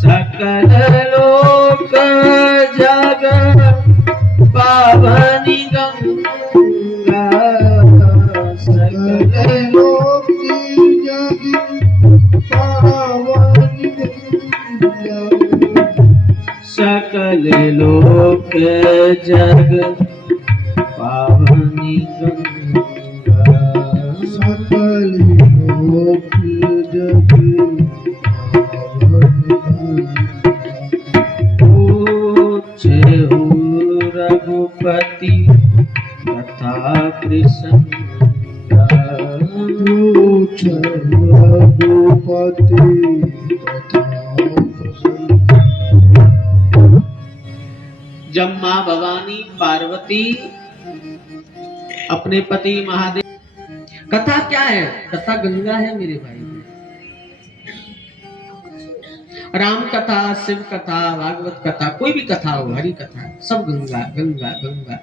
सकल लोक जग पावनी गंगा, सकल लोक जग पावनी गंगा, सकल लोक जग पावनी गंगा, सकल लोक जग रघुपति तथा कृष्ण, रघुपति तथा कृष्ण। जब माँ भवानी पार्वती अपने पति महादेव, कथा क्या है? कथा गंगा है मेरे भाई। राम कथा, शिव कथा, भागवत कथा, कोई भी कथा हो, हरि कथा, सब गंगा गंगा गंगा।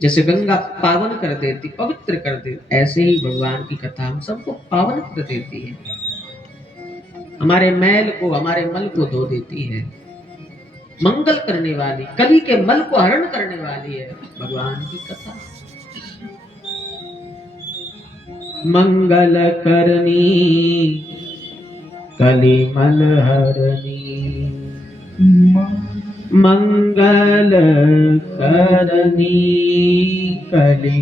जैसे गंगा पावन कर देती, पवित्र कर देती, ऐसे ही भगवान की कथा हम सबको पावन कर देती है, हमारे मैल को, हमारे मल को धो देती है, मंगल करने वाली, कली के मल को हरण करने वाली है भगवान की कथा। मंगल करनी कली मल हरनी, मंगल करनी कली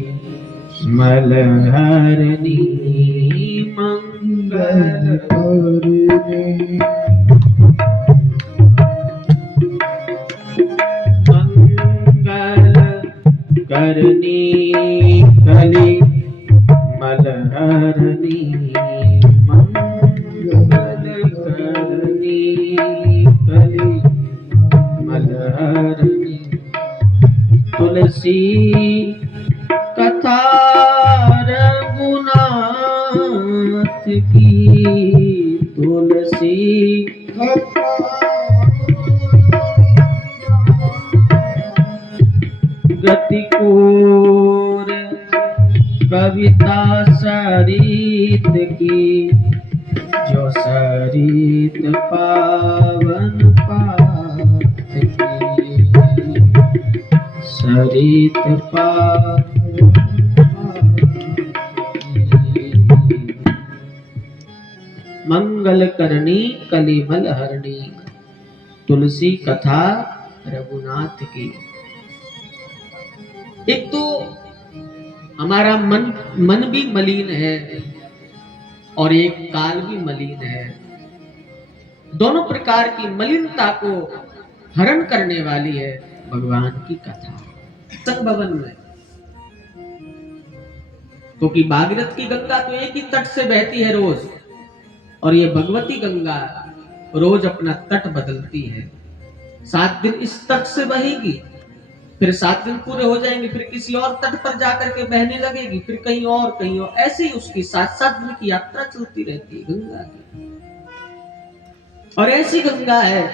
मल हरनी, मंगल करनी मंगल करनी कली मल हरनी, मंगल करनी कली मल हरनी। तुलसी कथा रघुनाथ की, तुलसी कथा गतिकोर कविता सरित की, जो सरित पावन पात की, सरित पावन मंगल करनी कलिमल हरणी, तुलसी कथा रघुनाथ की। एक तो हमारा मन भी मलिन है और एक काल भी मलिन है। दोनों प्रकार की मलिनता को हरण करने वाली है भगवान की कथा। संग भवन में, क्योंकि भागीरथ की गंगा तो एक ही तट से बहती है रोज, और ये भगवती गंगा रोज अपना तट बदलती है। 7 दिन इस तट से बहेगी, फिर 7 दिन पूरे हो जाएंगे, फिर किसी और तट पर जाकर के बहने लगेगी, फिर कहीं और, ऐसे ही उसकी 7-7 दिन की यात्रा चलती रहती है गंगा की। और ऐसी गंगा है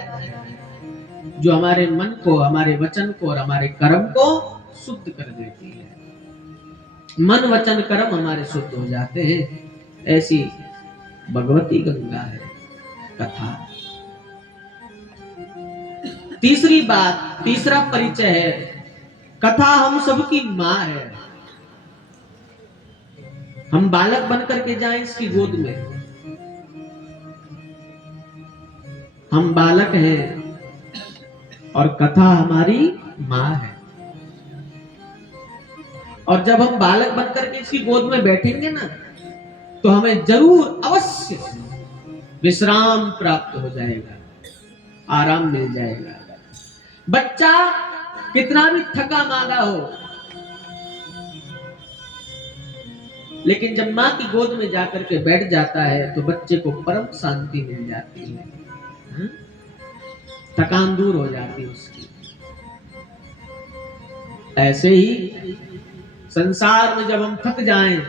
जो हमारे मन को, हमारे वचन को और हमारे कर्म को शुद्ध कर देती है। मन वचन कर्म हमारे शुद्ध हो जाते हैं, ऐसी भगवती गंगा है कथा। तीसरी बात, तीसरा परिचय है, कथा हम सबकी माँ है। हम बालक बनकर के जाएं इसकी गोद में, हम बालक हैं और कथा हमारी माँ है। और जब हम बालक बनकर के इसकी गोद में बैठेंगे ना, तो हमें जरूर अवश्य विश्राम प्राप्त हो जाएगा, आराम मिल जाएगा। बच्चा कितना भी थका मांदा हो, लेकिन जब माँ की गोद में जाकर के बैठ जाता है तो बच्चे को परम शांति मिल जाती है। थकान दूर हो जाती है उसकी। ऐसे ही संसार में जब हम थक जाएं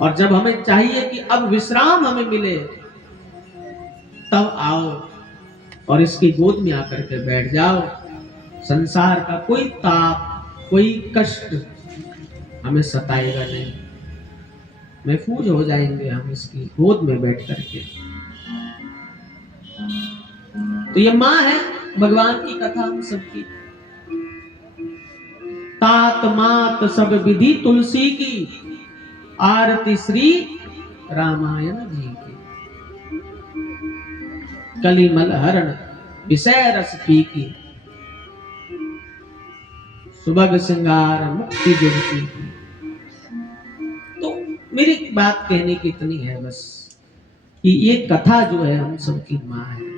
और जब हमें चाहिए कि अब विश्राम हमें मिले, तब आओ और इसकी गोद में आकर के बैठ जाओ। संसार का कोई ताप, कोई कष्ट हमें सताएगा नहीं, महफूज हो जाएंगे हम इसकी गोद में बैठ करके। तो ये माँ है भगवान की कथा हम सबकी। तात मात सब विधि तुलसी की, आरती श्री रामायण जी की। कलिमल हरण विषय रस पी की, सुबह श्रृंगार मुक्ति जुड़ती की। तो मेरी बात कहने की इतनी है बस कि ये कथा जो है हम सबकी माँ है।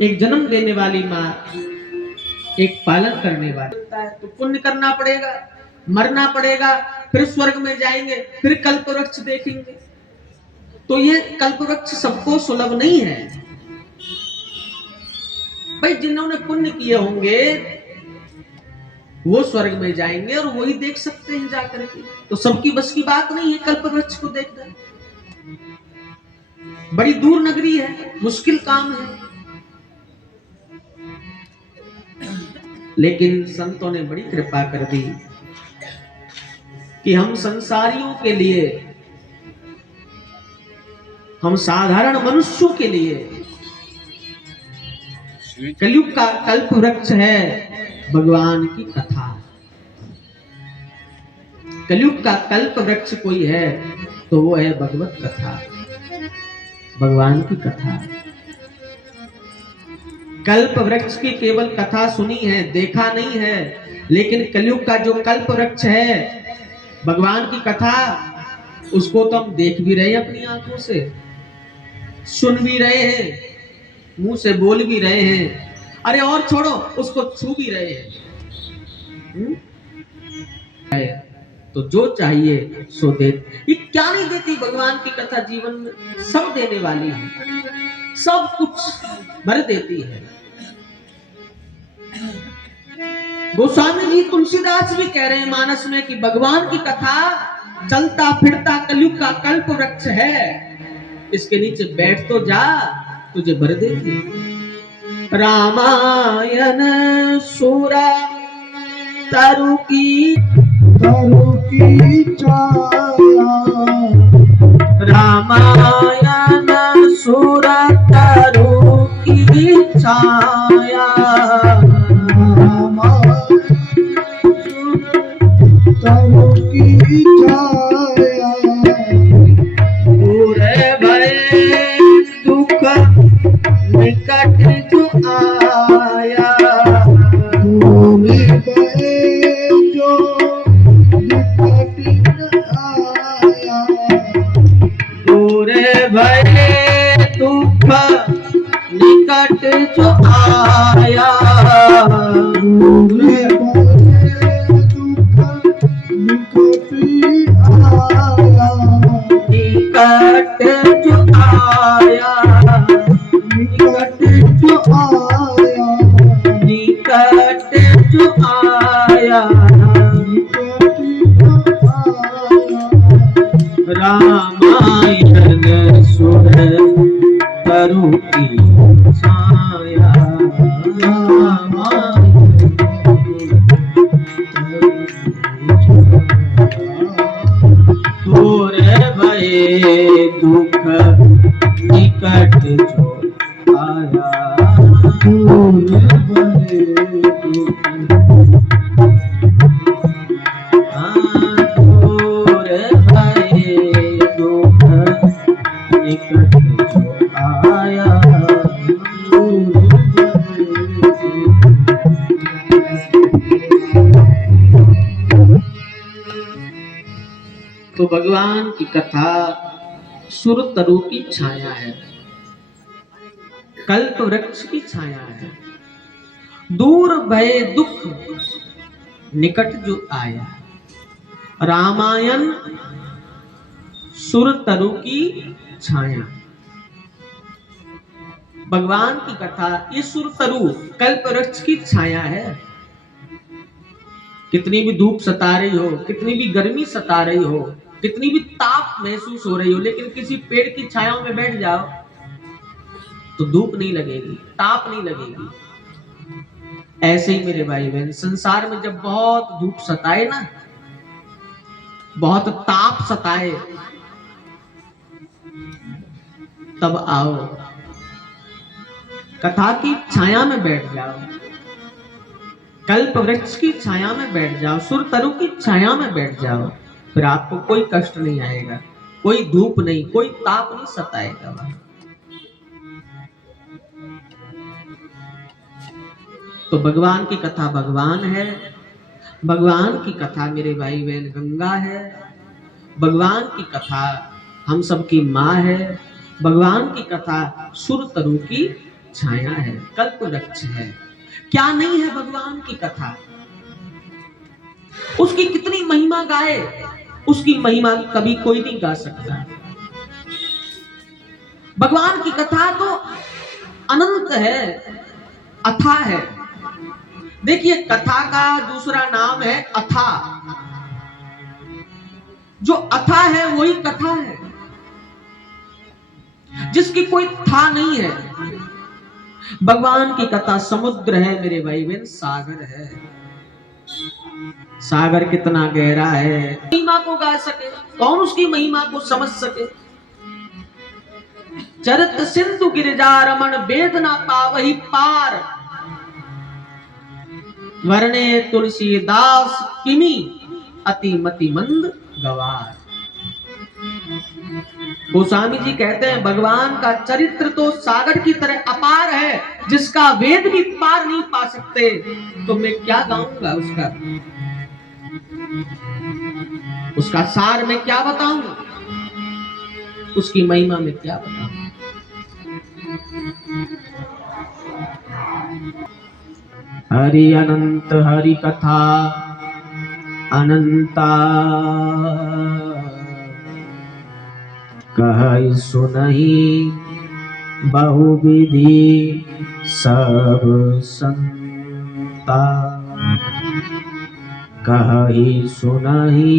एक जन्म देने वाली माँ, एक पालन करने वाली। तो पुण्य करना पड़ेगा, मरना पड़ेगा, फिर स्वर्ग में जाएंगे, फिर कल्प वृक्ष देखेंगे। तो ये कल्प वृक्ष सबको सुलभ नहीं है भाई। जिन्होंने पुण्य किए होंगे वो स्वर्ग में जाएंगे और वही देख सकते हैं जाकर के। तो सबकी बस की बात नहीं है कल्प वृक्ष को देखना। बड़ी दूर नगरी है, मुश्किल काम है। लेकिन संतों ने बड़ी कृपा कर दी कि हम संसारियों के लिए, हम साधारण मनुष्यों के लिए कलयुग का कल्प वृक्ष है भगवान की कथा। कलयुग का कल्प वृक्ष कोई है तो वो है भगवत कथा, भगवान की कथा। कल्प वृक्ष की केवल कथा सुनी है, देखा नहीं है, लेकिन कलयुग का जो कल्प वृक्ष है भगवान की कथा, उसको तो हम देख भी रहे हैं अपनी आंखों से, सुन भी रहे हैं, मुंह से बोल भी रहे हैं, अरे और छोड़ो उसको छू भी रहे हैं। तो जो चाहिए सो दे। ये क्या नहीं देती भगवान की कथा जीवन में? सब देने वाली है, सब कुछ भर देती है। गोस्वामी जी तुलसीदास भी कह रहे हैं मानस में कि भगवान की कथा चलता फिरता कलयुग का कल्प वृक्ष है, इसके नीचे बैठ तो जा, तुझे भर देगी। रामायण सूरा तरु की छाया, रामायण सूरा तरु की छाया, तरु की छाया, पूरे भय दुख निकट जो आया, पूरे भय जो निकट आया, पूरे भय दुख निकट जो आया, पूरे निकट जो आया, निकट जो आया, निकट जो आया, निकट जो आया, रामायण सुर तरु की छाया, पूरे भय दुख निकट जो आया, पूरे भय दुख, पूरे भय दुख निकट जो आया, तो भगवान की कथा सुर तरु की छाया है, कल्प वृक्ष की छाया है। दूर भय दुख निकट जो आया, रामायण सुर तरु की छाया। भगवान की कथा ये सुर तरु कल्प वृक्ष की छाया है। कितनी भी धूप सता रही हो, कितनी भी गर्मी सता रही हो, कितनी भी ताप महसूस हो रही हो, लेकिन किसी पेड़ की छाया में बैठ जाओ तो धूप नहीं लगेगी, ताप नहीं लगेगी। ऐसे ही मेरे भाई बहन, संसार में जब बहुत धूप सताए ना, बहुत ताप सताए, तब आओ कथा की छाया में बैठ जाओ, कल्प वृक्ष की छाया में बैठ जाओ, सुर तरु की छाया में बैठ जाओ, फिर आपको कोई कष्ट नहीं आएगा, कोई धूप नहीं, कोई ताप नहीं सताएगा वहां। तो भगवान की कथा भगवान है, भगवान की कथा मेरे भाई बहन गंगा है, भगवान की कथा हम सबकी माँ है, भगवान की कथा सुर तरु की छाया है, कल्प वृक्ष है। क्या नहीं है भगवान की कथा, उसकी कितनी महिमा गाए, उसकी महिमा कभी कोई नहीं गा सकता। भगवान की कथा तो अनंत है, अथाह है। देखिए कथा का दूसरा नाम है अथा, जो अथा है वही कथा है, जिसकी कोई था नहीं है। भगवान की कथा समुद्र है मेरे भाई बहन, सागर है। सागर कितना गहरा है, महिमा को गा सके कौन, उसकी महिमा को समझ सके। चरित सिंधु गिरिजा रमण वेद ना पावही पार, वर्णे तुलसीदास किमी अति मति मंद गवार। गोस्वामी जी कहते हैं भगवान का चरित्र तो सागर की तरह अपार है, जिसका वेद भी पार नहीं पा सकते। तो मैं क्या गाऊंगा उसका सार में क्या बताऊं, उसकी महिमा में क्या बताऊं। हरि अनंत हरि कथा अनंता, कहै सुनहि बहुविधि सब संता, कहै सुनहि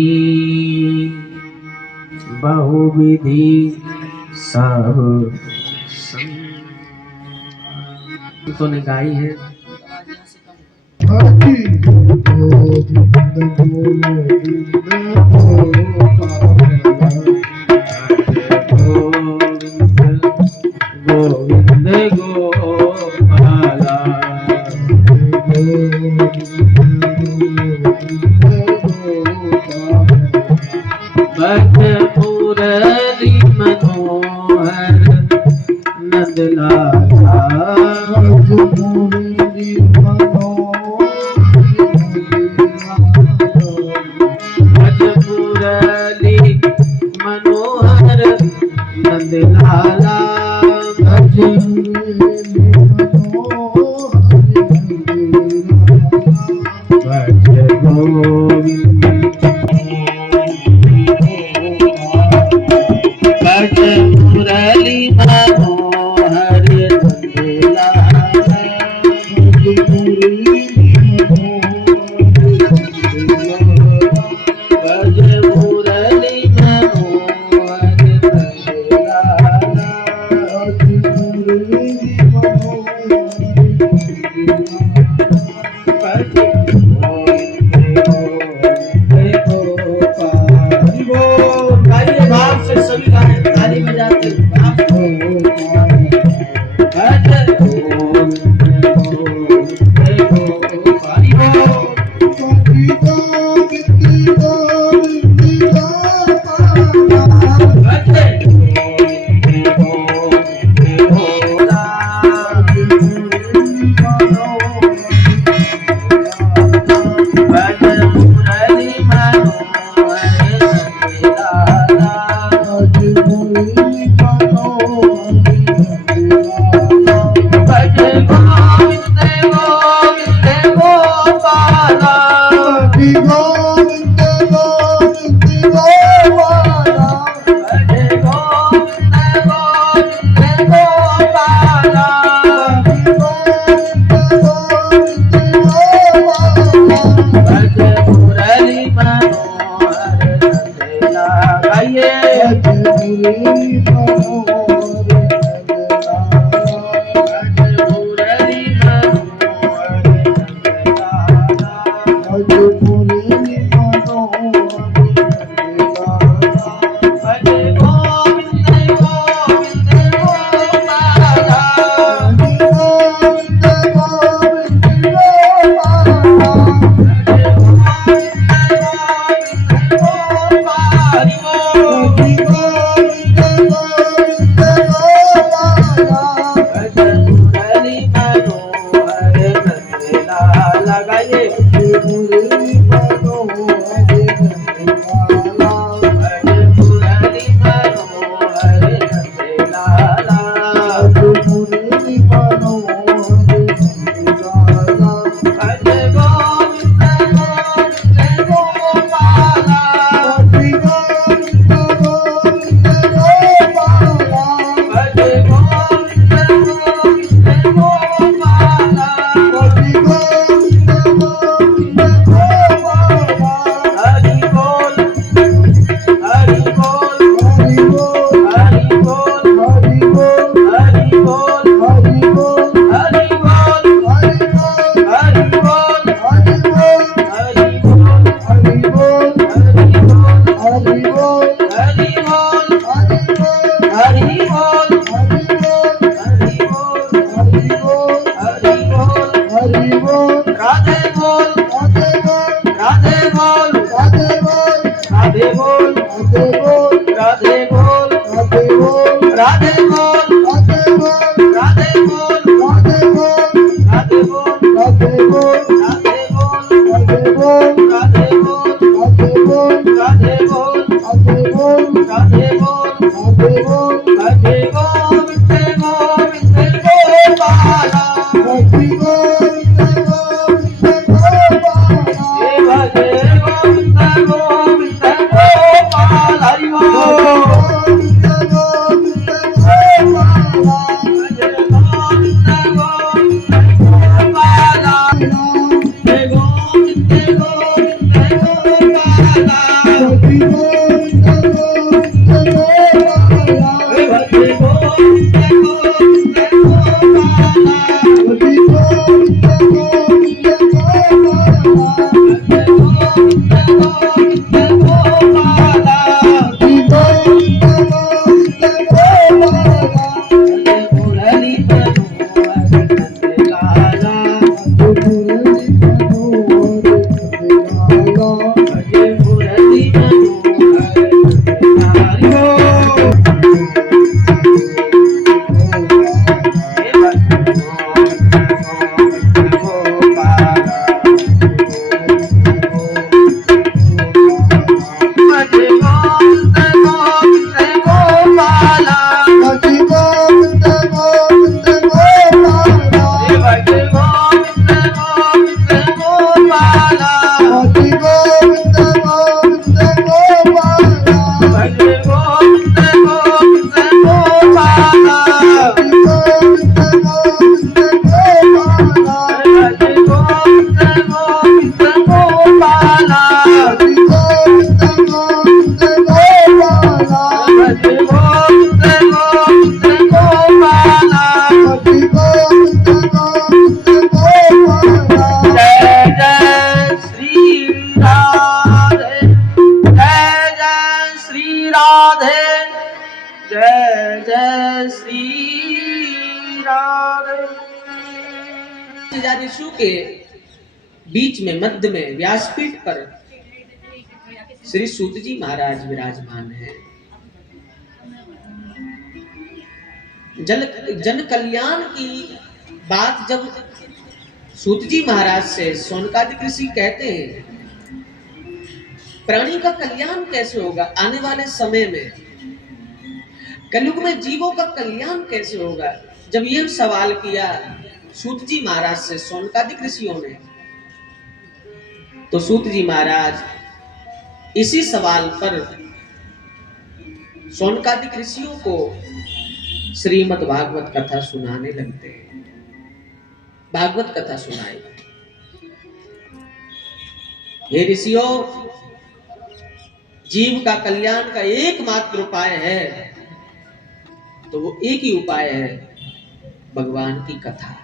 बहुविधि सब संता। ने गाई है गोविंद गोपाला, भज मुरली मनोहर नंदलाला, भज मुरली मनोहर नंदलाला, भज गोविंद भज मुरली मनोहर नंदलाला, भज मुरली मनोहर नंदलाला, सभी गाने ताली बजाते भज मुरली मनोहर नंदला गाइए भज मुरली मनोहर नंदला भज मुरली मनोहर नंदला भज मुरली मनोहर नंदला भज गोविंद गोविंद गोपाला गोविंद गोविंद ऋषु के बीच में मध्य में व्यासपीठ पर श्री सूत जी महाराज विराजमान हैं। जन कल्याण की बात जब सूत जी महाराज से शौनकादिक ऋषि कहते हैं, प्राणी का कल्याण कैसे होगा आने वाले समय में, कलयुग में जीवों का कल्याण कैसे होगा, जब ये सवाल किया सूत जी महाराज से शौनकादिक ऋषियों ने, तो सूत जी महाराज इसी सवाल पर शौनकादिक ऋषियों को श्रीमद् भागवत कथा सुनाने लगते हैं। भागवत कथा सुनाई। हे ऋषियों, जीव का कल्याण का एकमात्र उपाय है, तो वो एक ही उपाय है, भगवान की कथा,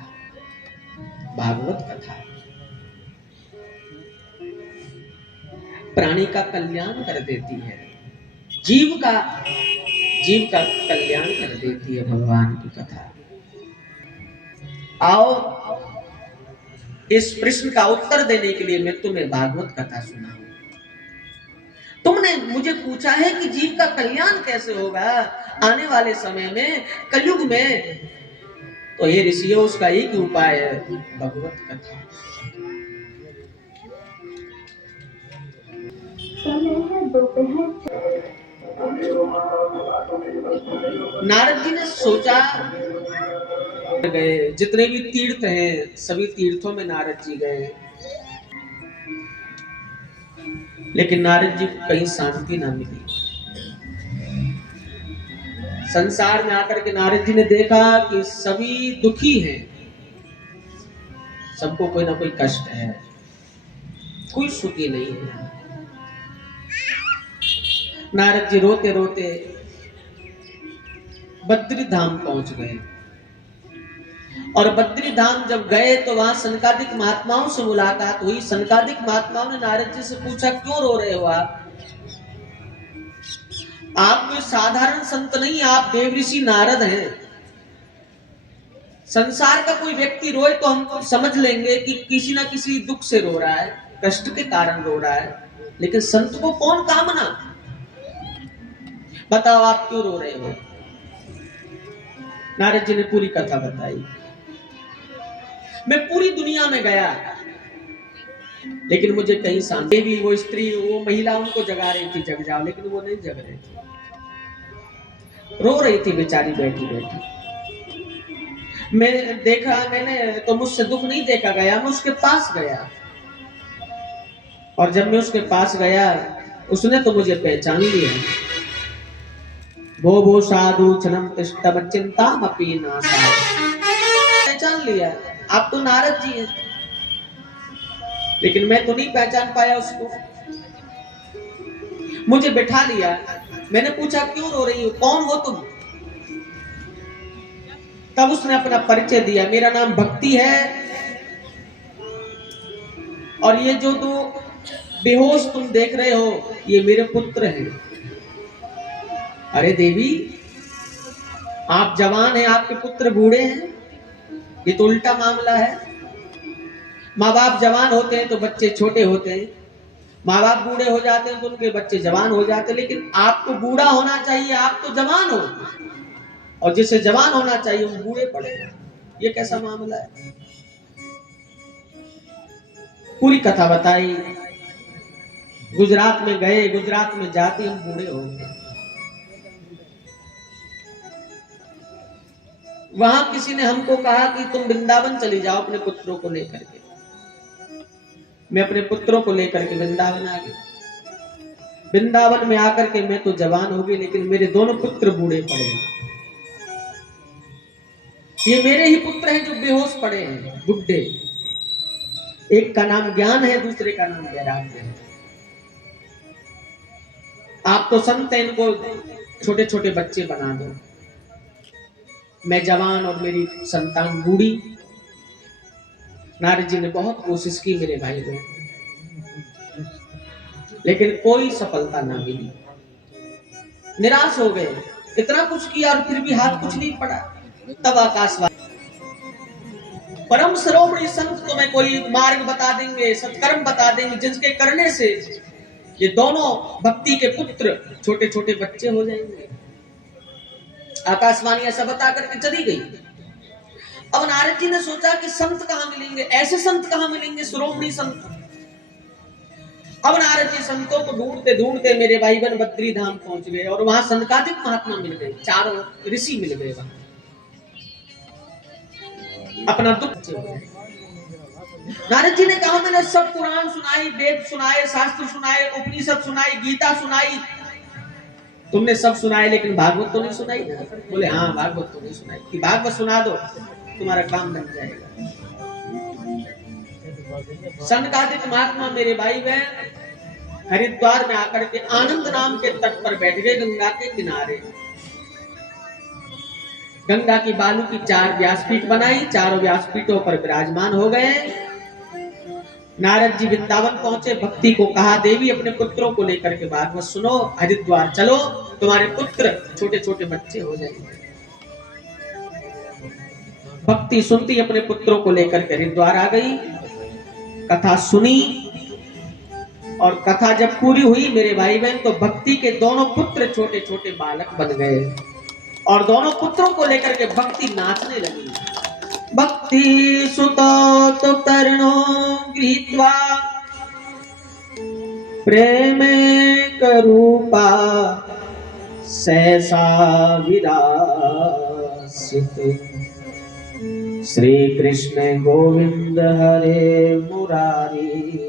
भागवत कथा। प्राणी का कल्याण कर देती है, जीव का कल्याण कर देती है भगवान की कथा। आओ, इस प्रश्न का उत्तर देने के लिए मैं तुम्हें भागवत कथा सुनाऊं। तुमने मुझे पूछा है कि जीव का कल्याण कैसे होगा आने वाले समय में, कलयुग में, तो ये ऋषियों, उसका एक ही उपाय है, भगवत कथा। नारद जी ने सोचा, गए जितने भी तीर्थ हैं सभी तीर्थों में नारद जी गए, लेकिन नारद जी को कहीं शांति ना मिली। संसार में आकर के नारद जी ने देखा कि सभी दुखी हैं, सबको कोई ना कोई कष्ट है, कोई सुखी नहीं है। नारद जी रोते रोते बद्री धाम पहुंच गए, और बद्री धाम जब गए तो वहां सनकादिक महात्माओं से मुलाकात हुई। सनकादिक महात्माओं ने नारद जी से पूछा, क्यों रो रहे हो आप कोई साधारण संत नहीं, आप देवऋषि नारद हैं। संसार का कोई व्यक्ति रोए तो हम समझ लेंगे कि किसी ना किसी दुख से रो रहा है, कष्ट के कारण रो रहा है, लेकिन संत को कौन कामना, बताओ आप क्यों रो रहे हो। नारद जी ने पूरी कथा बताई। मैं पूरी दुनिया में गया, लेकिन मुझे कहीं शांति भी, वो स्त्री, वो महिला उनको जगा रही थी, जग जाओ, लेकिन वो नहीं जग रही थी, रो रही थी बेचारी बैठी बैठी। मैंने तो मुझसे दुख नहीं देखा गया, मैं उसके पास गया, और जब मैं उसके पास गया उसने तो मुझे पहचान लिया। भो भो साधु क्षणम तिष्ठम चिंतामपि नासाय, पहचान लिया, आप तो नारद जी हैं, लेकिन मैं तो नहीं पहचान पाया उसको। मुझे बिठा लिया, मैंने पूछा क्यों रो रही हो, कौन हो तुम। तब उसने अपना परिचय दिया, मेरा नाम भक्ति है, और ये जो दो बेहोश तुम देख रहे हो ये मेरे पुत्र हैं। अरे देवी, आप जवान हैं, आपके पुत्र बूढ़े हैं, ये तो उल्टा मामला है। माँ बाप जवान होते हैं तो बच्चे छोटे होते हैं, माँ बाप बूढ़े हो जाते हैं तो उनके बच्चे जवान हो जाते हैं, लेकिन आपको बूढ़ा होना चाहिए, आप तो जवान हो, और जिसे जवान होना चाहिए वो बूढ़े पड़े, ये कैसा मामला है। पूरी कथा बताई। गुजरात में गए, गुजरात में जाते हम बूढ़े हो गए। वहां किसी ने हमको कहा कि तुम वृंदावन चली जाओ अपने पुत्रों को लेकर के। मैं अपने पुत्रों को लेकर के वृंदावन आ गया। वृंदावन में आकर के मैं तो जवान हो गई, लेकिन मेरे दोनों पुत्र बूढ़े पड़े हैं। ये मेरे ही पुत्र हैं जो बेहोश पड़े हैं, बुढ़े। एक का नाम ज्ञान है, दूसरे का नाम वैराग्य है। आप तो संत हैं, इनको छोटे छोटे बच्चे बना दो। मैं जवान और मेरी संतान बूढ़ी। नारद जी ने बहुत कोशिश की मेरे भाई में, लेकिन कोई सफलता ना मिली। निराश हो गए, इतना कुछ किया और फिर भी हाथ कुछ नहीं पड़ा। तब आकाशवाणी, परम श्रोमणी संत तुम्हें कोई मार्ग बता देंगे, सत्कर्म बता देंगे, जिसके करने से ये दोनों भक्ति के पुत्र छोटे छोटे बच्चे हो जाएंगे। आकाशवाणी ऐसा बता करके चली गई। अब नारद जी ने सोचा कि संत कहां मिलेंगे, ऐसे संत कहां मिलेंगे, श्रोमणी संत। अब नारद जी संतों को ढूंढते ढूंढते मेरे भाई बन बद्री धाम पहुंच गए, और वहां सनकादिक महात्मा मिल गए, चारों ऋषि मिल गए। वहां अपना दुख, नारद जी ने कहा मैंने सब पुराण सुनाई, वेद सुनाए, शास्त्र सुनाए, उपनिषद सुनाई, गीता सुनाई, तुमने सब सुनाए, लेकिन भागवत तो नहीं सुनाई। बोले हाँ, भागवत तो नहीं सुनाई। कि भागवत सुना दो तुम्हारा काम बन जाएगा। सनकादिक महात्मा मेरे भाई बहन हरिद्वार में आकर के आनंद नाम के तट पर बैठ गए, गंगा के किनारे। गंगा की बालू की 4 व्यासपीठ बनाई, चारों व्यासपीठों पर विराजमान हो गए। नारद जी वृंदावन पहुंचे, भक्ति को कहा देवी अपने पुत्रों को लेकर के भागवत सुनो, हरिद्वार चलो, तुम्हारे पुत्र छोटे छोटे बच्चे हो जाएंगे। भक्ति सुनती अपने पुत्रों को लेकर के हरिद्वार आ गई, कथा सुनी, और कथा जब पूरी हुई मेरे भाई बहन, तो भक्ति के दोनों पुत्र छोटे छोटे बालक बन गए, और दोनों पुत्रों को लेकर के भक्ति नाचने लगी। भक्ति सुतो तो तरणो गृहीत्वा प्रेमे करूपा सहसा विरासित, श्री कृष्ण गोविंद हरे मुरारी,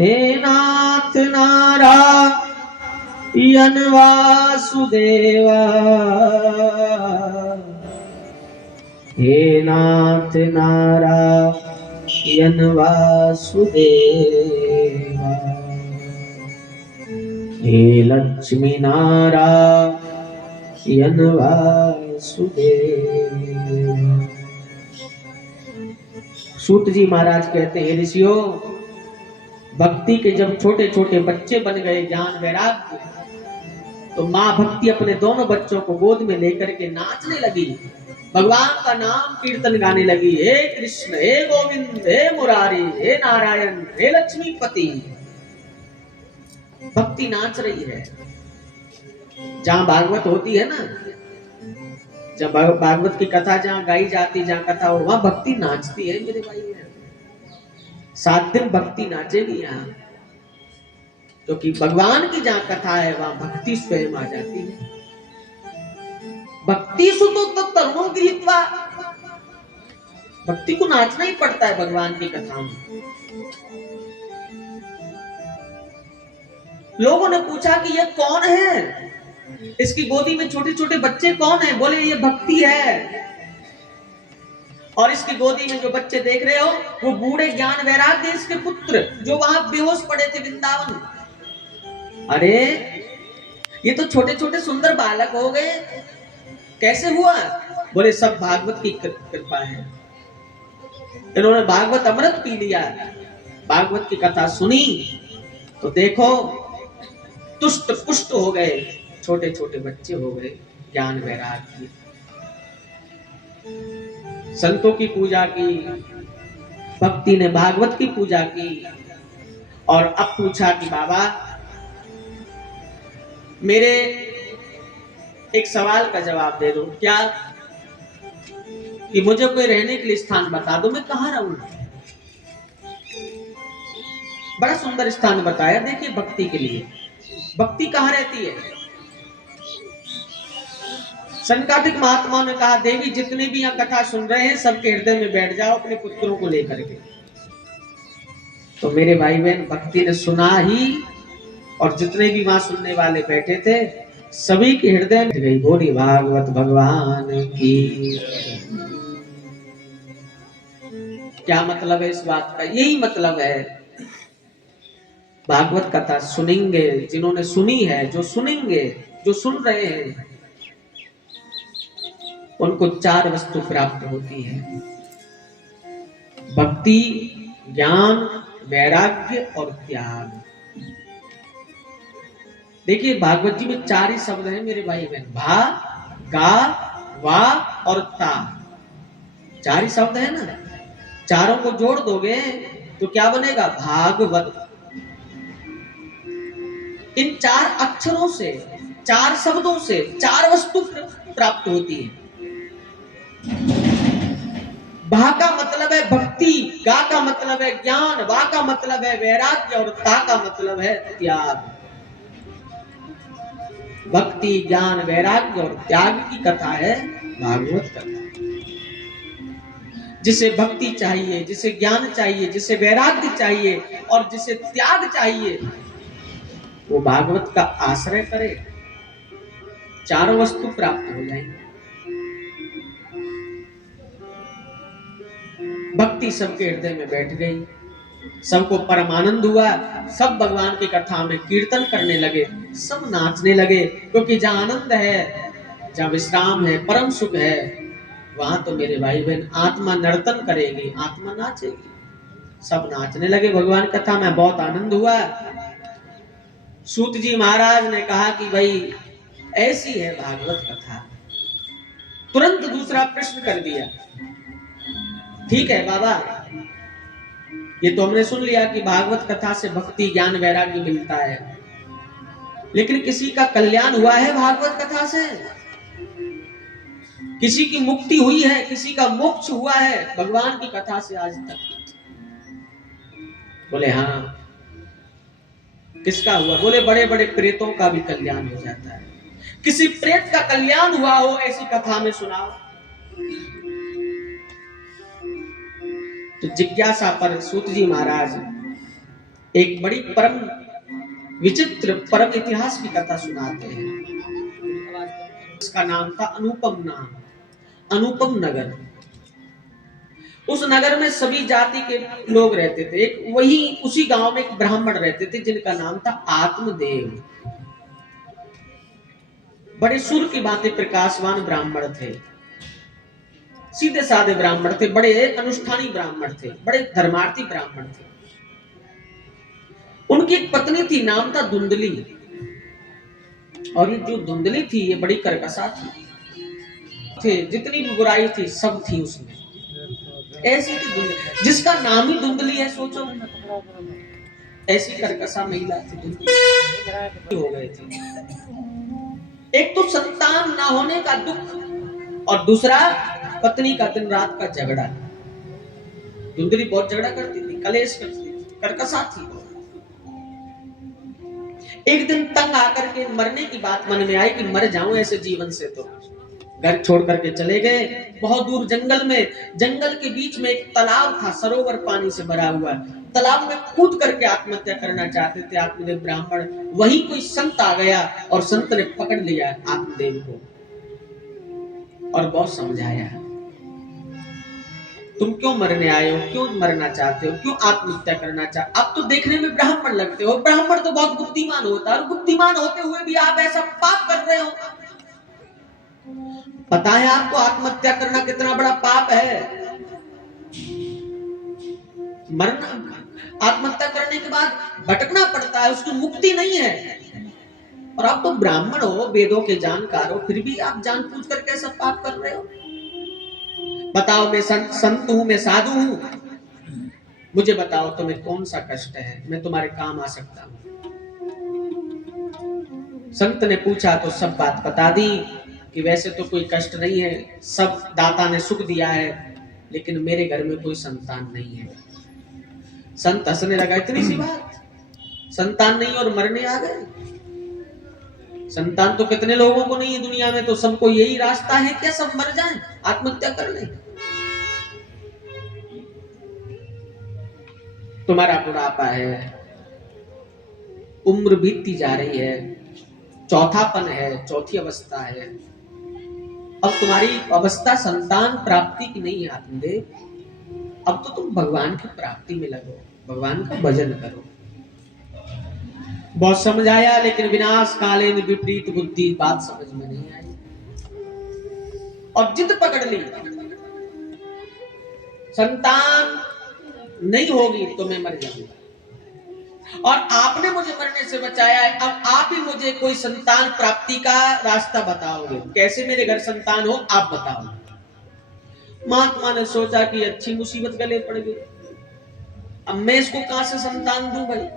हे नाथ नारायण वासुदेवा, हे नाथ नारायण वासुदेवा, हे लक्ष्मी नारायण वासुदेवा। सूत जी महाराज कहते हैं, ऋषियों, भक्ति के जब छोटे छोटे बच्चे बन गए, ज्ञान वैराग्य, तो माँ भक्ति अपने दोनों बच्चों को गोद में लेकर के नाचने लगी, भगवान का नाम कीर्तन गाने लगी। हे कृष्ण, हे गोविंद, हे मुरारी, हे नारायण, हे लक्ष्मीपति। भक्ति नाच रही है। जहां भागवत होती है ना, जब भागवत की कथा जहां गाई जाती, जहां कथा हो, वहां भक्ति नाचती है मेरे भाई। 7 दिन भक्ति नाचेगी यहाँ, क्योंकि भगवान की जहां कथा है वहां भक्ति स्वयं आ जाती है। भक्ति सुतो तो तरुणों गृहीत्वा, भक्ति को नाचना ही पड़ता है भगवान की कथा में। लोगों ने पूछा कि ये कौन है, इसकी गोदी में छोटे छोटे बच्चे कौन है? बोले ये भक्ति है। और इसकी गोदी में जो बच्चे देख रहे हो, वो बूढ़े ज्ञान वैराग्य इसके पुत्र, जो वहां बेहोश पड़े थे वृंदावन। अरे ये तो छोटे छोटे सुंदर बालक हो गए, कैसे हुआ? बोले सब भागवत की कृपा है। इन्होंने भागवत अमृत पी लिया, भागवत की कथा सुनी, तो देखो तुष्ट पुष्ट हो गए, छोटे छोटे बच्चे हो गए, ज्ञान वैराग्य। संतों की पूजा की, भक्ति ने भागवत की पूजा की, और अब पूछा कि बाबा मेरे एक सवाल का जवाब दे दो। क्या? कि मुझे कोई रहने के लिए स्थान बता दो, मैं कहाँ रहूं। बड़ा सुंदर स्थान बताया, देखिए भक्ति के लिए। भक्ति कहाँ रहती है? सनकादिक महात्मा ने कहा, देवी जितने भी यहाँ कथा सुन रहे हैं, सबके हृदय में बैठ जाओ अपने पुत्रों को लेकर के। तो मेरे भाई बहन, भक्ति ने सुना ही, और जितने भी वहां सुनने वाले बैठे थे, सभी के हृदय में गई, बोली भागवत भगवान की। क्या मतलब है इस बात का? यही मतलब है, भागवत कथा सुनेंगे जिन्होंने सुनी है, जो सुनेंगे, जो सुन रहे हैं, उनको 4 वस्तु प्राप्त होती है: भक्ति, ज्ञान, वैराग्य और त्याग। देखिए भागवत जी में 4 ही शब्द हैं मेरे भाई बहन, भा, गा, वा और ता। 4 ही शब्द है ना, चारों को जोड़ दोगे तो क्या बनेगा? भागवत। इन 4 अक्षरों से, 4 शब्दों से 4 वस्तु प्राप्त होती है। भा का मतलब है भक्ति, गा का मतलब है ज्ञान, वा का मतलब है वैराग्य, और ता का मतलब है त्याग। भक्ति, ज्ञान, वैराग्य और त्याग की कथा है भागवत कथा। जिसे भक्ति चाहिए, जिसे ज्ञान चाहिए, जिसे वैराग्य चाहिए और जिसे त्याग चाहिए, वो भागवत का आश्रय करे, 4 वस्तु प्राप्त हो जाएंगे। भक्ति सबके हृदय में बैठ गई, सबको परम आनंद हुआ। सब भगवान की कथा में कीर्तन करने लगे, सब नाचने लगे, क्योंकि जहाँ आनंद है, जहाँ विश्राम है, परम सुख है, वहां तो मेरे भाई बहन आत्मा नर्तन करेगी, आत्मा नाचेगी। सब नाचने लगे भगवान कथा में, बहुत आनंद हुआ। सूत जी महाराज ने कहा कि भाई ऐसी है भागवत कथा। तुरंत दूसरा प्रश्न कर दिया, ठीक है बाबा, ये तो हमने सुन लिया कि भागवत कथा से भक्ति ज्ञान वैराग्य मिलता है, लेकिन किसी का कल्याण हुआ है भागवत कथा से? किसी की मुक्ति हुई है, किसी का मोक्ष हुआ है भगवान की कथा से आज तक? बोले हाँ। किसका हुआ? बोले बड़े बड़े प्रेतों का भी कल्याण हो जाता है। किसी प्रेत का कल्याण हुआ हो ऐसी कथा में सुनाओ। तो जिज्ञासा पर सूत जी महाराज एक बड़ी परम विचित्र परम इतिहास की कथा सुनाते हैं। इसका नाम था अनुपम नाम, अनुपम नगर। उस नगर में सभी जाति के लोग रहते थे। एक वही उसी गांव में एक ब्राह्मण रहते थे जिनका नाम था आत्मदेव। बड़े सुर की बातें प्रकाशवान ब्राह्मण थे, सीधे साधे ब्राह्मण थे, बड़े अनुष्ठानी ब्राह्मण थे, बड़े धर्मार्थी ब्राह्मण थे। उनकी एक पत्नी थी, नाम था धुंधली। और ये जो धुंधली थी ये बड़ी कर्कशा थी, जितनी भी बुराई थी सब थी उसमें। ऐसी थी धुंधली, जिसका नाम ही धुंधली है, सोचो। ऐसी कर्कशा महिला थी, धुंधली हो गए थे। एक तो संतान ना होने का दुख, और दूसरा पत्नी का दिन रात का झगड़ा। धुंधली बहुत झगड़ा करती थी, कलेश करती थी, कर्कशा थी। एक दिन तंग आकर के मरने की बात मन में आई कि मर जाऊं ऐसे जीवन से, तो घर छोड़ करके चले गए बहुत दूर जंगल में। जंगल के बीच में एक तालाब था, सरोवर पानी से भरा हुआ। तालाब में कूद करके आत्महत्या करना चाहते थे आत्मदेव ब्राह्मण। वहीं कोई संत आ गया और संत ने पकड़ लिया आत्मदेव को और बहुत समझाया, तुम क्यों मरने आए हो, क्यों मरना चाहते हो, क्यों आत्महत्या करना चाहते? अब तो देखने में ब्राह्मण लगते हो, ब्राह्मण तो बहुत बुद्धिमान होता है, और बुद्धिमान होते हुए भी आप ऐसा पाप कर रहे हो। पता है आपको आत्महत्या करना कितना बड़ा पाप है? मरना, आत्महत्या करने के बाद भटकना पड़ता है, उसकी मुक्ति नहीं है। और आप तो ब्राह्मण हो, वेदों के जानकार हो, फिर भी आप जानबूझ कर कैसा पाप कर रहे हो? बताओ, मैं संत हूं, मैं साधु हूं, मुझे बताओ तुम्हें कौन सा कष्ट है, मैं तुम्हारे काम आ सकता हूं। संत ने पूछा तो सब बात बता दी कि वैसे तो कोई कष्ट नहीं है, सब दाता ने सुख दिया है, लेकिन मेरे घर में कोई संतान नहीं है। संत हंसने लगा, इतनी सी बात, संतान नहीं और मरने आ गए? संतान तो कितने लोगों को नहीं है दुनिया में, तो सबको यही रास्ता है क्या सब मर जाएं, आत्महत्या कर लें? तुम्हारा बुढ़ापा है, उम्र बीतती जा रही है, चौथापन है, चौथी अवस्था है, अब तुम्हारी अवस्था संतान प्राप्ति की नहीं है आत्मदेव। अब तो तुम भगवान की प्राप्ति में लगो, भगवान का भजन करो। बहुत समझाया, लेकिन विनाश कालीन विपरीत बुद्धि, बात समझ में नहीं आई और जिद पकड़ ली, संतान नहीं होगी तो मैं मर जाऊंगा। और आपने मुझे मरने से बचाया है, अब आप ही मुझे कोई संतान प्राप्ति का रास्ता बताओगे, कैसे मेरे घर संतान हो आप बताओ। महात्मा ने सोचा कि अच्छी मुसीबत गले पड़ गई, अब मैं इसको कहां से संतान दूं भाई।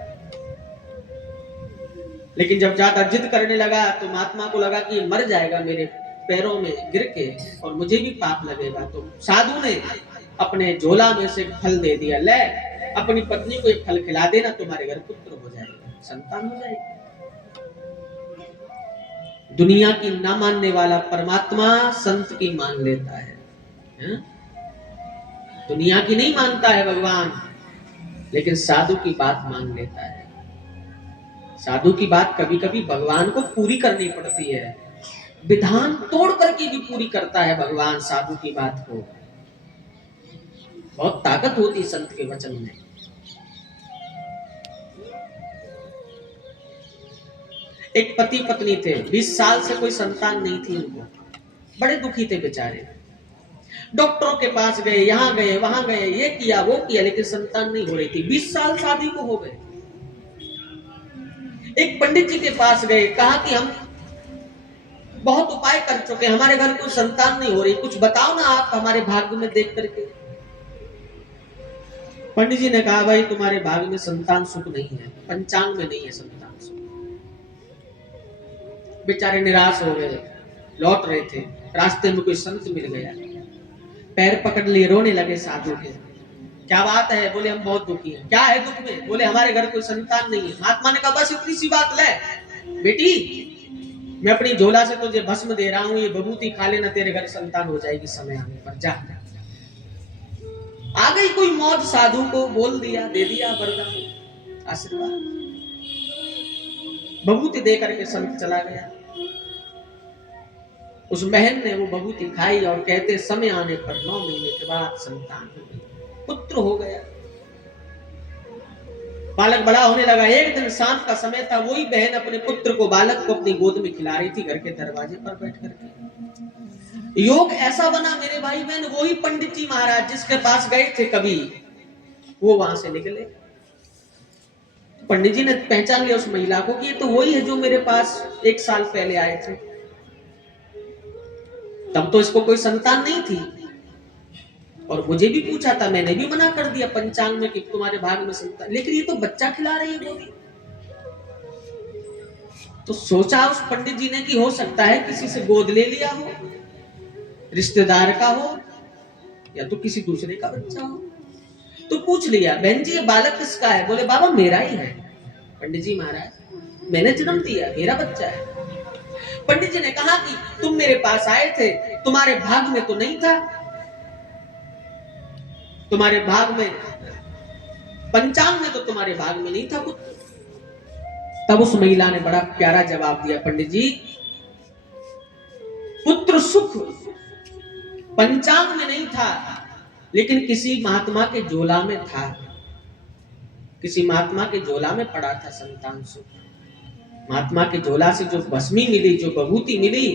लेकिन जब ज्यादा जिद करने लगा तो महात्मा को लगा कि ये मर जाएगा मेरे पैरों में गिर के और मुझे भी पाप लगेगा। तो साधु ने अपने झोला में से फल दे दिया, ले अपनी पत्नी को एक फल खिला देना, तुम्हारे घर पुत्र हो जाएगा, संतान हो जाएगी। दुनिया की ना मानने वाला परमात्मा संत की मान लेता है? दुनिया की नहीं मानता है भगवान, लेकिन साधु की बात मान लेता है। साधु की बात कभी कभी भगवान को पूरी करनी पड़ती है, विधान तोड़ करके भी पूरी करता है भगवान साधु की बात को। बहुत ताकत होती संत के वचन में। एक पति पत्नी थे, 20 साल से कोई संतान नहीं थी उनको, बड़े दुखी थे बेचारे। डॉक्टरों के पास गए, यहाँ गए वहां गए, ये किया वो किया, लेकिन संतान नहीं हो रही थी। 20 साल शादी को हो गए। एक पंडित जी के पास गए, कहा कि हम बहुत उपाय कर चुके, हमारे घर कोई संतान नहीं हो रही, कुछ बताओ ना आप हमारे भाग्य में देख करके। पंडित जी ने कहा, भाई तुम्हारे भाग्य में संतान सुख नहीं है, पंचांग में नहीं है संतान सुख। बेचारे निराश हो गए, लौट रहे थे, रास्ते में कोई संत मिल गया, पैर पकड़ लिए, रोने लगे साधु के। क्या बात है? बोले हम बहुत दुखी हैं। क्या है दुख में? बोले हमारे घर कोई संतान नहीं है। महात्मा ने कहा, बस इतनी सी बात ले बेटी, मैं अपनी झोला से तुझे भस्म दे रहा हूं, ये विभूति खा लेना, तेरे घर संतान हो जाएगी समय आने पर, जा। आ गई कोई मौत, साधु को बोल दिया, दे दिया वरदान आशीर्वाद, विभूति दे करके संत चला गया। उस बहन ने वो विभूति खाई और कहते समय आने पर 9 महीने के बाद संतान हो गई, पुत्र हो गया। बालक बड़ा होने लगा। एक दिन शाम का समय था, वही बहन अपने पुत्र को, बालक को अपनी गोद में खिला रही थी घर के दरवाजे पर बैठ करके। योग ऐसा बना मेरे भाई बहन, वही पंडित जी महाराज जिसके पास गए थे कभी, वो वहां से निकले। पंडित जी ने पहचान लिया उस महिला को कि ये तो वही है जो मेरे पास 1 साल पहले आए थे। तब तो इसको कोई संतान नहीं थी और मुझे भी पूछा था, मैंने भी मना कर दिया पंचांग में कि तुम्हारे भाग में संतान, लेकिन ये तो बच्चा खिला रही है गोदी। तो सोचा उस पंडित जी ने कि हो सकता है किसी से गोद ले लिया हो, रिश्तेदार का हो या तो किसी दूसरे का बच्चा हो। तो पूछ लिया, बहन जी ये बालक किसका है? बोले बाबा मेरा ही है। पंडित जी महाराज मैंने जन्म दिया, मेरा बच्चा है। पंडित जी ने कहा कि तुम मेरे पास आए थे, तुम्हारे भाग में तो नहीं था, तुम्हारे भाग में, पंचांग में तो तुम्हारे भाग में नहीं था पुत्र। तब उस महिला ने बड़ा प्यारा जवाब दिया, पंडित जी पुत्र सुख पंचांग में नहीं था, लेकिन किसी महात्मा के झोला में था, किसी महात्मा के झोला में पड़ा था संतान सुख। महात्मा के झोला से जो भस्मी मिली, जो विभूति मिली,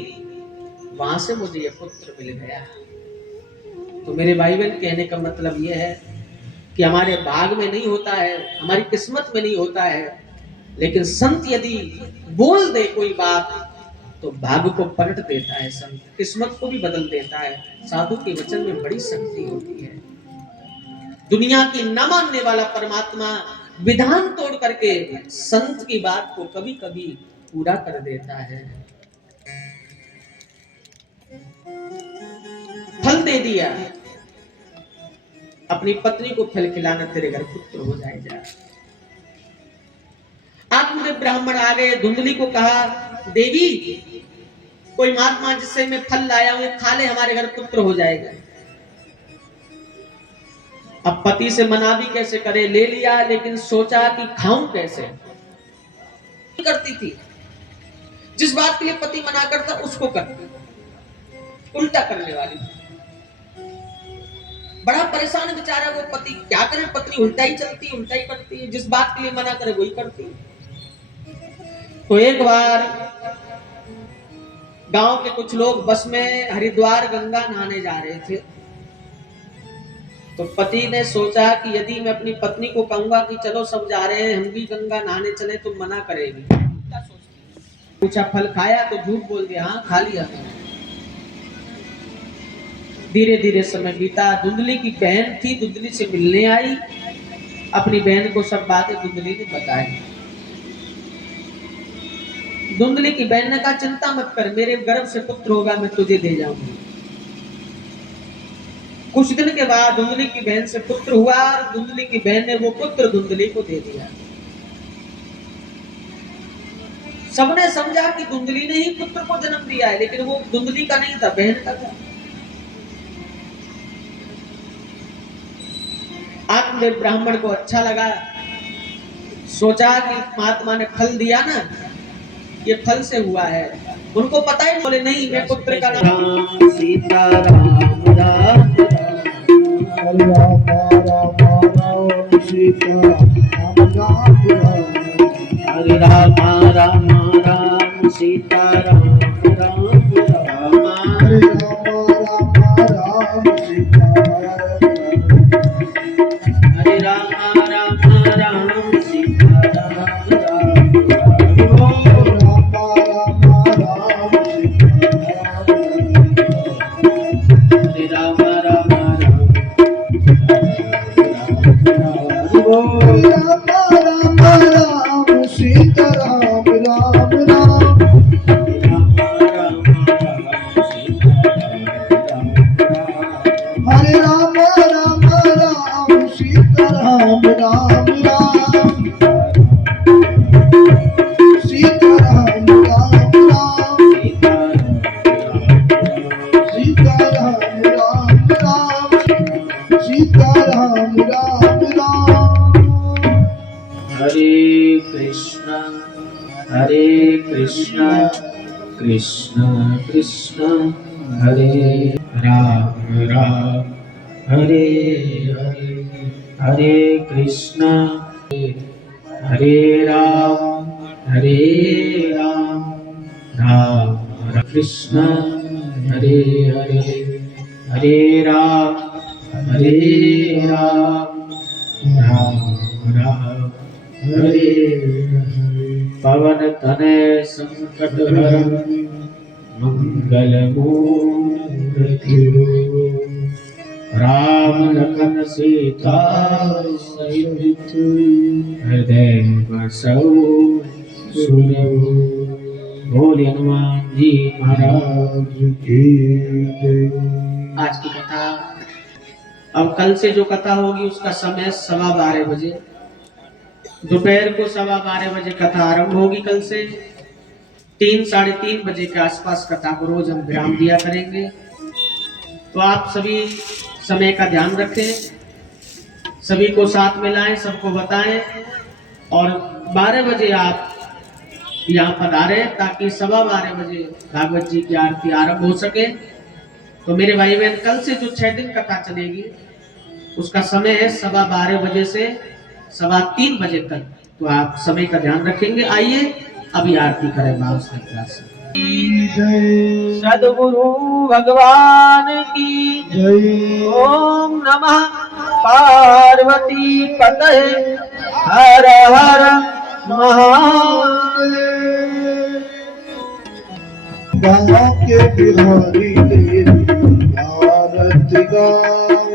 वहां से मुझे ये पुत्र मिल गया। तो मेरे भाई बहन कहने का मतलब ये है कि हमारे भाग में नहीं होता है, हमारी किस्मत में नहीं होता है, लेकिन संत यदि बोल दे कोई बात तो भाग्य को पलट देता है, संत किस्मत को भी बदल देता है। साधु के वचन में बड़ी शक्ति होती है। दुनिया की न मानने वाला परमात्मा विधान तोड़ करके संत की बात को कभी कभी पूरा कर देता है। फल दे दिया, अपनी पत्नी को फल खिलाना, तेरे घर पुत्र हो जाएगा। आत्मदेव ब्राह्मण आ गए, धुंधली को कहा, देवी कोई महात्मा जिससे मैं फल लाया हूं खा ले, हमारे घर पुत्र हो जाएगा। अब पति से मना भी कैसे करे, ले लिया, लेकिन सोचा कि खाऊं कैसे। करती थी, जिस बात के लिए पति मना करता उसको करती, उल्टा करने वाली। बड़ा परेशान बेचारा वो पति, क्या करे, पत्नी उल्टा ही चलती, उल्टा ही करती है, जिस बात के लिए मना करे वही करती। तो एक बार गांव के कुछ लोग बस में हरिद्वार गंगा नहाने जा रहे थे। तो पति ने सोचा कि यदि मैं अपनी पत्नी को कहूंगा कि चलो सब जा रहे हैं, हम भी गंगा नहाने चले, तो मना करेगी। पूछा फल खाया? तो झूठ बोल दिया, हाँ खा लिया। धीरे धीरे समय बीता। धुंधली की बहन थी, धुंधली से मिलने आई, अपनी बहन को सब बातें धुंधली ने बताई। धुंधली की बहन ने कहा, चिंता मत कर, मेरे गर्भ से पुत्र होगा, मैं तुझे दे जाऊंगी। कुछ दिन के बाद धुंधली की बहन से पुत्र हुआ और धुंधली की बहन ने वो पुत्र धुंधली को दे दिया। सबने समझा कि धुंधली ने ही पुत्र को जन्म दिया है, लेकिन वो धुंधली का नहीं था, बहन का था। आत्मदेव ब्राह्मण को अच्छा लगा, सोचा कि महात्मा ने फल दिया ना, ये फल से हुआ है। उनको पता ही, बोले नहीं, मैं पुत्र का नाम सीताराम राम हरे राम राम सीता राम राम हरे राम राम राम सीता राम राम राम हरे राम राम सीता हरे राम राम सीता राम राम हरे राम राम राम सीता राम राम राम हरे राम राम सीता राम राम राम सीता राम राम राम सीता राम राम राम सीता राम राम राम हरे कृष्णा कृष्ण कृष्ण हरे राम राम हरे हरे हरे कृष्णा हरे राम राम कृष्ण हरे हरे हरे राम राम राम हरे पवन तनय संकट हरण मंगल मूर्ति राम लखन सीता सहित हृदय बसौ सुरभु। बोले हनुमान जी महाराज की जय। आज की कथा, अब कल से जो कथा होगी उसका समय 12:15 बजे, दोपहर को 12:15 बजे कथा आरंभ होगी। कल से 3 साढ़े 3 बजे के आसपास कथा को रोज हम विराम दिया करेंगे। तो आप सभी समय का ध्यान रखें, सभी को साथ में लाएं, सबको बताएं और 12 बजे आप यहाँ पधारे ताकि 12:15 बजे भागवत जी की आरती आरंभ हो सके। तो मेरे भाई बहन, कल से जो 6 दिन कथा चलेगी उसका समय है 12:15 बजे से 3:15 बजे तक। तो आप समय का ध्यान रखेंगे। आइए अभी आरती करें भाव श्रद्धा से। जय सद्गुरु भगवान की जय। ओम नमः पार्वती पतये हर हर महादेव। गाँव के बिहारी देव आरती गाओ,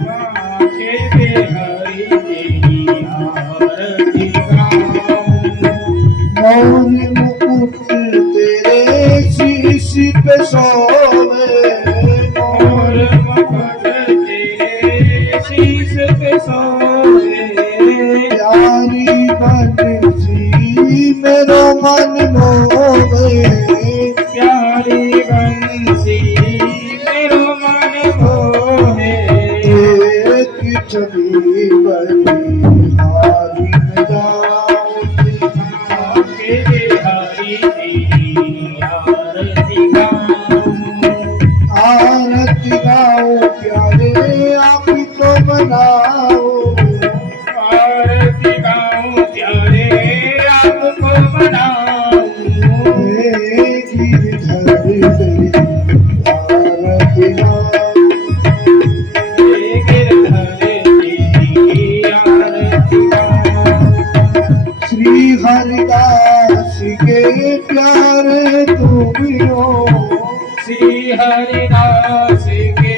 गाँव के बिहारी तेरी आरती गाओ। मौरी मुकुट तेरे शीश पे सोवे, मोर मुकुट तेरे शीश पे सोए। प्यारी बंसी मेरो मन मोहे, प्यारी बंसी मेरो मन मोहे। एक छवि बनी हारी में जाओ, के बिहारी तेरी आरती गाऊं। आरती गाओ प्यारे आप तो बनाओ, आरती गाऊं प्यारे आपको बनाऊं। गिरधर तेरी आरती गाओ, गिरधर तेरी आरती गाऊं। श्री हरिदास के प्यारे तुम हो, श्री हरिदास के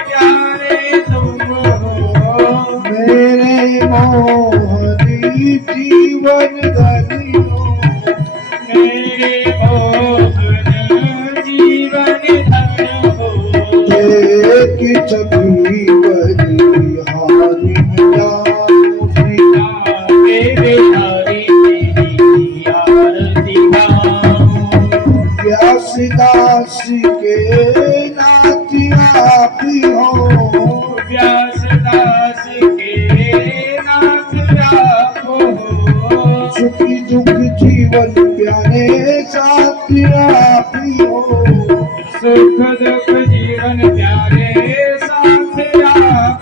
प्यारे तुम हो। मेरे मोहनी जीवन धनियो, मेरे मोहन जीवन धन हो। एक छवि बनी हारी में जाओ, के बिहारी तेरी आरती गाऊं। व्यासदास के नाती आप हो, व्यासदास के नाथ आप हो। सुखी दुख जीवन प्यारे साथी आप हो, सुख दुख जीवन प्यारे साथ आप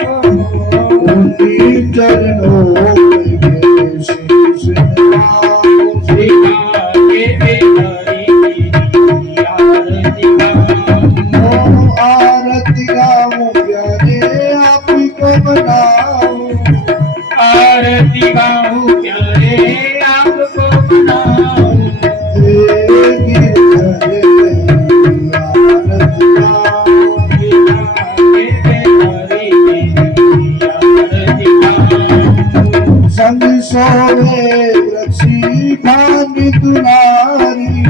तुलसी भानी दुलारी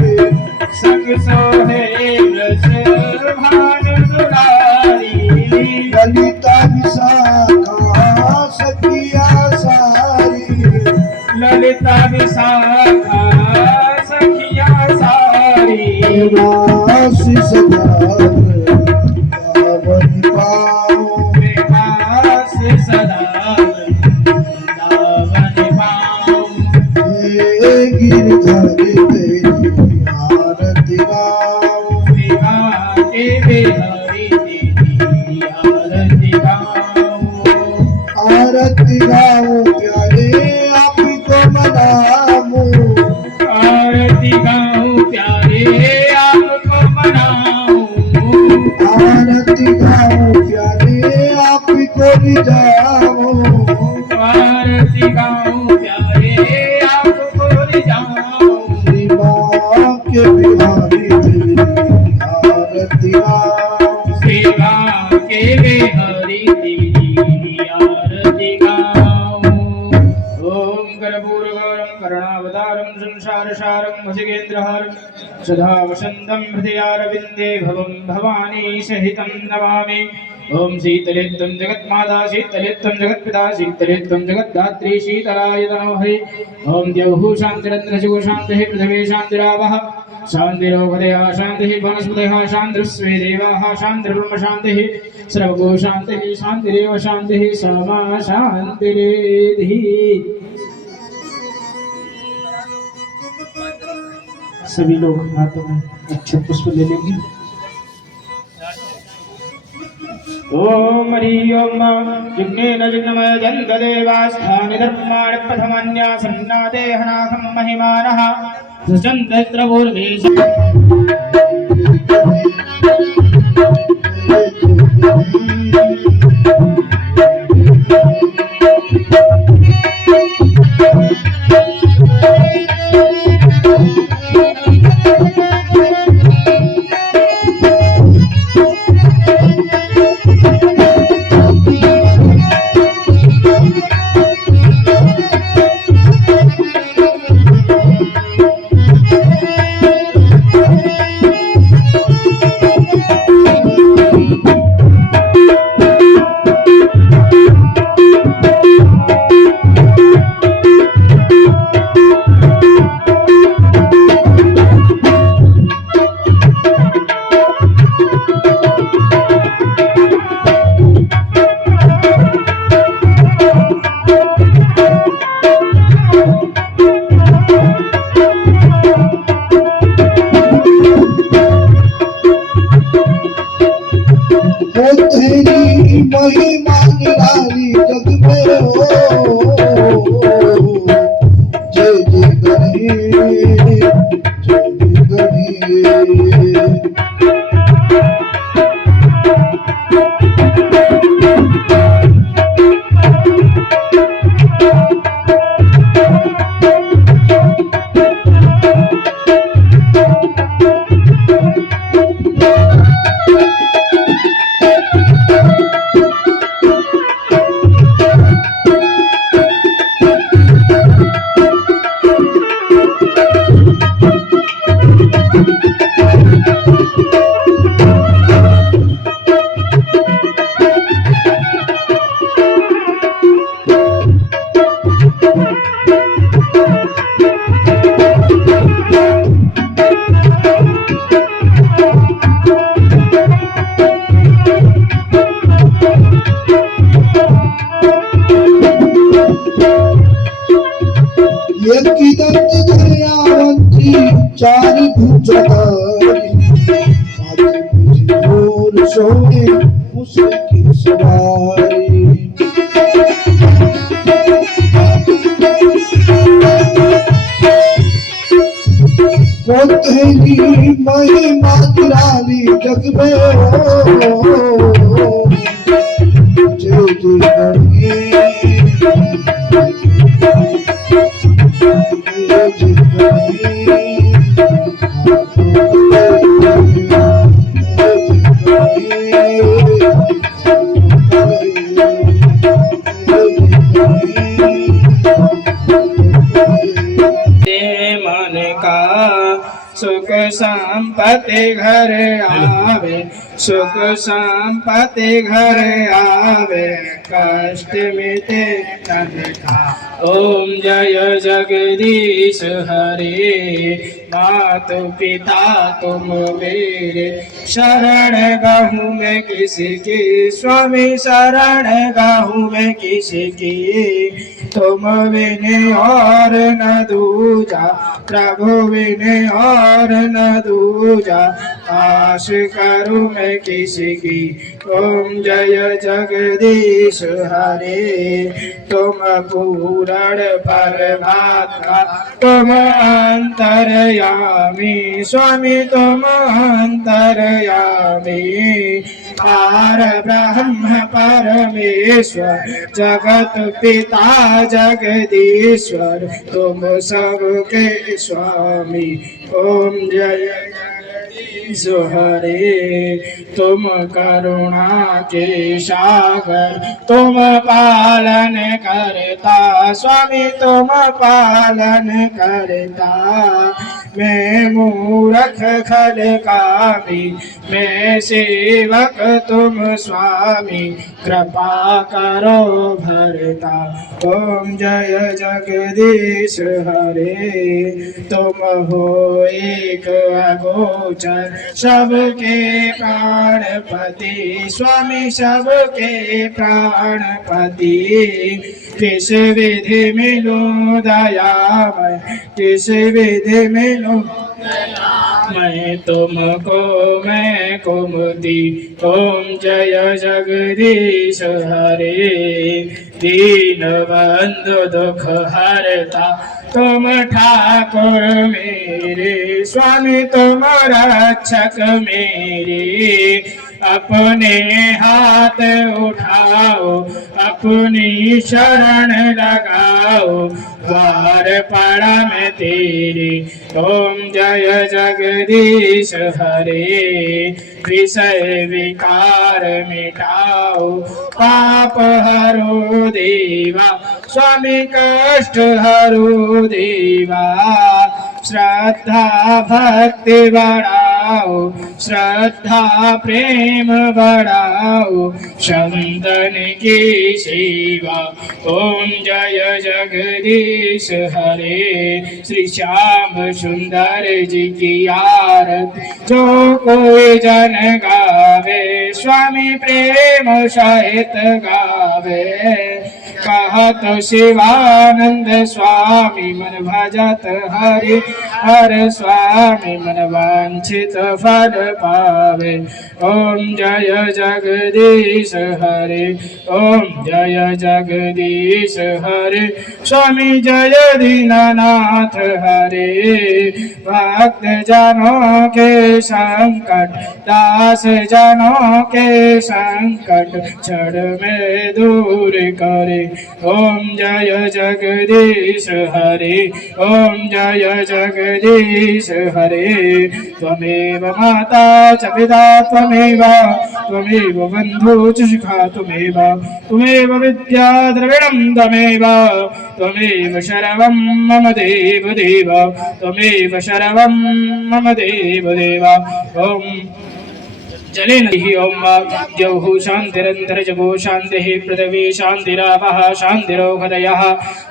संग सोहे ब्रज भान दुलारी ललिता विशाखा सखिया सारी ललिता विशाखा सखिया सारी रास सदा वृंदावन पाऊं प्रेमास सदा वृंदावन पाऊं हे गिरधर तेरी आरती गाऊं प्रेमा के बिहारी तेरी आरती गाऊं आरती गाऊं प्यारे आप को मनाऊं आरती गाऊं प्यारे आपको मनाऊं आरती गाऊं प्यारे आप को रिझाऊं आरती गाऊं प्यारे आपको रिझाऊं श्री माँ के बिहारी तेरी आरती गाऊं सेवा के बिहारी तेरी आरती गाऊं ओम कर्पूरगौरं करुणावतारं संसारसारं भुजगेन्द्रहारं सदा वसन्तं हृदयारविन्दे भवं भवानी सहितं नमामि ओम शीतले त्वं जगन्माता शीतले त्वं जगत्पिता शीतले त्वं जगद्धात्री शीतलाय नमः ओम द्यौः शान्तिरन्ध्रशिवो शान्तिः पृथिवी शान्तिरावः शान्तिरोपदया शान्तिः वनस्पतयः शान्तिर्स्वे देवाः शान्तिर्ब्रह्म शान्तिः सर्वगो शान्तिः शान्तिरेव शान्तिः सामा शान्तिरेधि सभी लोग हाथों में अक्षत पुष्प ले लेंगे ओम हरि ओम यज्ञेन यज्ञमय जन्त देवास्थानि धर्माणि प्रथमन्यासन्नादे हनाथं महिमानः सुचन्द्रपूर्वेश तेरी महिमा निराली जग में हो जय जय गणेश जय गणेश चारि भुजधारी माथे मुझे मोर सोए उसकी सवारी तेरी महिमा निराली जग में हो जय जय गणेश का सुख संपत्ति घर आवे, सुख संपत्ति घर आवे, कष्ट मिटे तन का। ओम जय जगदीश हरे, मातु पिता तुम मेरे, शरण गहूँ मैं किसकी, स्वामी शरण गहूँ मैं किसकी, तुम बिन और न दूजा, प्रभु बिन और न दूजा, आश करूँ मैं किसकी। ओम जय जगदीश हरे, तुम पूरण परमात्मा, तुम अंतर्यामी, स्वामी तुम अंतर्यामी, पार ब्रह्म परमेश्वर, जगत पिता जगदीश्वर, तुम सबके स्वामी। ओम जय जगदीश हरे, तुम करुणा के सागर, तुम पालन करता, स्वामी तुम पालन करता, मैं मूर्ख खलकामी, मैं सेवक तुम स्वामी, कृपा करो भरता। ओम जय जगदीश हरे, तुम हो एक अगोचर, सबके प्राणपति, स्वामी सबके प्राणपति, किस विधि मिलूं दयामय, किस विधि मिलूं मैं तुमको मैं कुमुदी। ओम जय जगदीश हरे, दीन बंधु दुख हरता, तुम ठाकुर मेरे, स्वामी तुम रक्षक मेरे, अपने हाथ उठाओ, अपनी शरण लगाओ, द्वार पड़ा मैं तेरे। ओम जय जगदीश हरे, विषय विकार मिटाओ, पाप हरो देवा, स्वामी कष्ट हरो देवा, श्रद्धा भक्ति बढ़ाओ, श्रद्धा प्रेम बढ़ाओ, संतन की सेवा। ओम जय जगदीश हरे, श्री श्याम सुंदर जी की आरती जो कोई जन गावे, स्वामी प्रेम सहित गावे, कहत शिवानंद स्वामी मन भजत हरि हर स्वामी, मन वांछित फल पावे। ओम जय जगदीश हरे, ओम जय जगदीश हरे, स्वामी जय दीनानाथ हरे, भक्त जनों के संकट, दास जनों के संकट, क्षण में दूर करे। ओम जय जगदीश हरे, ओम जय जगदीश हरे, त्वमेव माता च पिता त्वमेव, त्वमेव बन्धु च शिखा त्वमेव, त्वमेव विद्या द्रविणं त्वमेव, त्वमेव शर्वं मम देव देव, त्वमेव शर्वं मम देव देव। ओम जले नहीं। ओम द्यौः शान्तिरन्तरिक्षगो शान्तिः, पृथिवी शान्तिरापः शान्तिरोषधयः,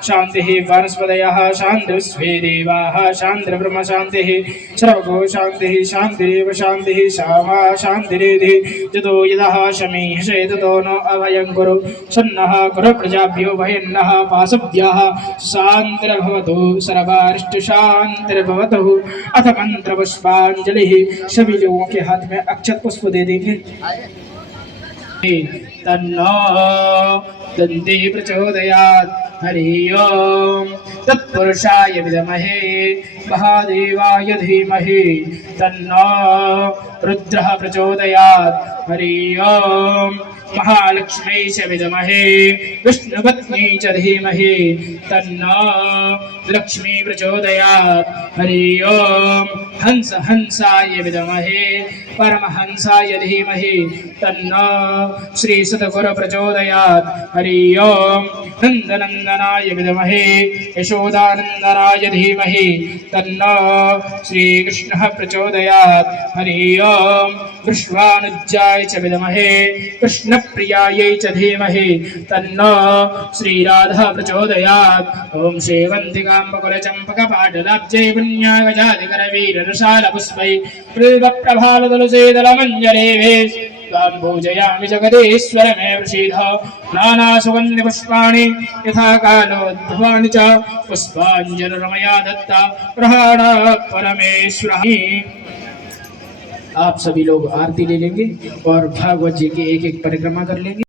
शान्तिः वनस्पतयः, शान्तिर्विश्वे देवाः, शान्तिर्ब्रह्म शान्तिः, सर्वगो शान्तिः, शान्तिरेव शान्तिः, सामा शान्तिरेधि। यतो यदः शमीहि ततो न अभयं कुरु, सन्नः कुरु प्रजाभ्यो भयन्नः पाशभ्यः, शान्तिर्भवतु सर्वारिष्ट शान्तिर्भवतु। अथ मंत्र पुष्पांजलि। सभी लोगों के हाथ में अक्षत पुष्प दे देंगे। तन्नो दन्ति प्रचोदयात्। हरि ओम तत्पुरुषाय विद्महे महादेवाय धीमहि तन्नो रुद्रः प्रचोदयात्। हरि ओम महालक्ष्मी च विद्महे विष्णुपत्नी च धीमहि तन्नो लक्ष्मी प्रचोदयात् हरि ओम हंस हंसाय विद्महे परमहंसाय धीमहि तन्नो श्री सद्गुरु प्रचोदयात् हरि ओम नंदनंदनाय विद्महे यशोदानंदनाय धीमहि तन्नो श्री कृष्णः प्रचोदयात् हरि ओम विश्वानुज्जाय च विद्महे कृष्णप्रियायै च धीमहि तन्नो श्रीराधा प्रचोदयात् ओम श्रीवन्दिकाम्बकुलचम्पकपाटलाब्जै पुण्यागजादिकरवीररसालपुष्पै बिल्वप्रभावदलसेदलमञ्जरेभे तान् पूजयामि जगदीश्वर मे वृषीध नानासुगन्धिपुष्पाणि यथा कालोद्भवानि च पुष्पाञ्जलिर्मया दत्ता प्रहाणात् परमेश्वरः। आप सभी लोग आरती ले लेंगे और भागवत जी की एक एक परिक्रमा कर लेंगे।